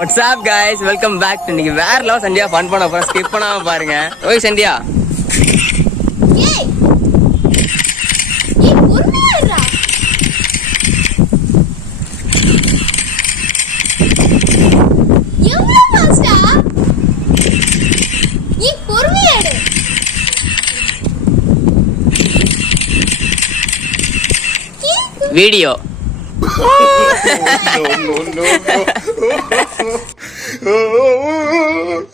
What's up guys, welcome back to இன்னைக்கு வேற level Sandhya fun பண்ண போறோம். ஸ்கிப் பண்ணாம பாருங்க. ஓய் சந்தியா. ஏய். நீ பொறுமையாடா. எவ்வளவு மாஸ்டர்? நீ பொறுமையாடு. வீடியோ. No.